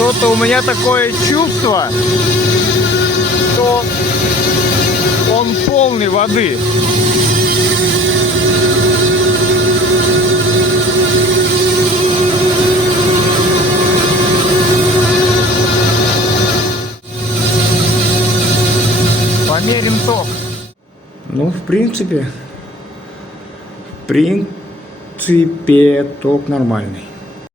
Что-то у меня такое чувство, что он полный воды. Померим ток. Ну, в принципе, ток нормальный.